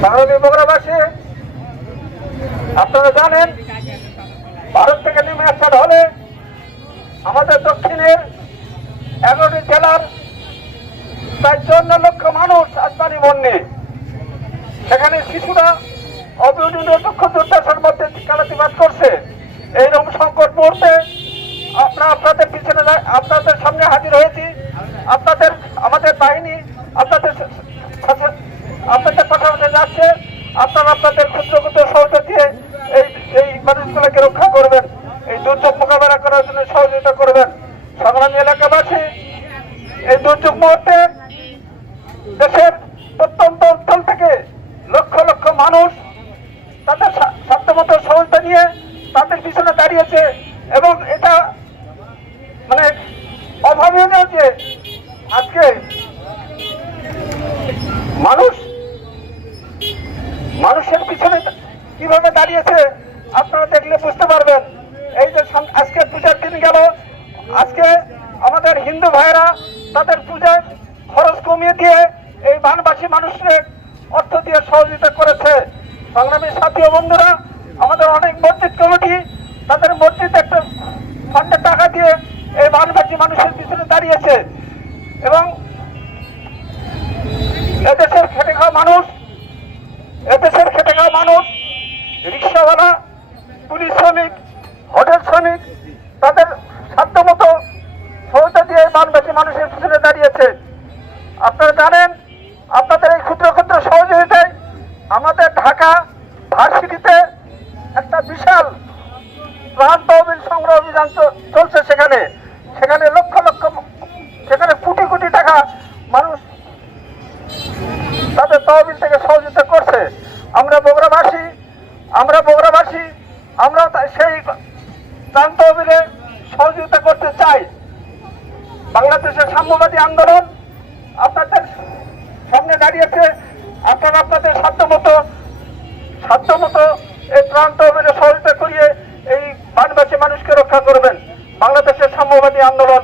বাঙালি বগুড়াবাসী আপনারা জানেন, ভারত থেকে নেমে আসার হলে আমাদের দক্ষিণের এগারোটি জেলার প্রায় চুয়ান্ন লক্ষ মানুষ আসমানি বন্যে। সেখানে শিশুরা অবিনীত দুঃখ দুর্দশার মধ্যে কালাতিবাদ করছে। এইরকম সংকট মুহূর্তে আপনারা আপনাদের পিছনে আপনাদের সামনে হাজির হয়েছি। আপনাদের, আমাদের বাহিনী আপনাদের স- সাথে- আপনাদের পাশাপাশি যাচ্ছে আপনারা আপনাদের ক্ষুদ্র ক্ষুদ্র সহযোগিতা দিয়ে এই এই মানুষগুলোকে রক্ষা করবেন, এই দুর্যোগ মোকাবেলা করার জন্য সহযোগিতা করবেন। সংগ্রামী এলাকাবাসী, এই দুর্যোগ মুহূর্তে দেশের প্রত্যন্ত অঞ্চল থেকে লক্ষ লক্ষ মানুষ তাদের সা- সাধ্যমতো সহযোগিতা নিয়ে তাদের পিছনে দাঁড়িয়েছে এবং এটা মানে অভাবীয় নয় যে আজকে মানুষ মানুষের পিছনে কীভাবে দাঁড়িয়েছে, আপনারা দেখলে বুঝতে পারবেন। এই যে আজকে পূজার দিন গেল। আজকে আমাদের হিন্দু ভাইয়েরা তাদের পূজার খরচ কমিয়ে দিয়ে এই বানবাসী মানুষের অর্থ দিয়ে সহযোগিতা করেছে। সংগ্রামী সাথী ও বন্ধুরা, আমাদের অনেক মসজিদ কমিটি তাদের মসজিদ একটা ফান্ডের টাকা দিয়ে এই বানবাসী মানুষের পিছনে দাঁড়িয়েছে। এবং শ্রমিক তাদের সাধ্যমতো সহায়তা দিয়ে বানবাসী মানুষের পিছনে দাঁড়িয়েছে। আপনারা জানেন, আপনাদের এই ক্ষুদ্র ক্ষুদ্র সহযোগিতায় আমাদের ঢাকা ভার্সিটিতে একটা বিশাল ত্রাণ তহবিল সংগ্রহ অভিযান চলছে সেখানে। সেখানে লক্ষ লক্ষ সেখানে কোটি কোটি টাকা মানুষ তাদের তহবিল থেকে সহযোগিতা করছে। আমরা বগুড়াবাসী আমরা বগুড়াবাসী আমরা সেই ত্রাণ তহবিলে সহযোগিতা করতে চাই। বাংলাদেশের সাম্যবাদী আন্দোলন আপনাদের সামনে দাঁড়িয়েছে। আপনারা আপনাদের সাধ্যমতো সাধ্যমতো এই ত্রাণ তহবিলে সহযোগিতা করিয়ে এই বানবাসী মানুষকে রক্ষা করবেন। বাংলাদেশের সাম্যবাদী আন্দোলন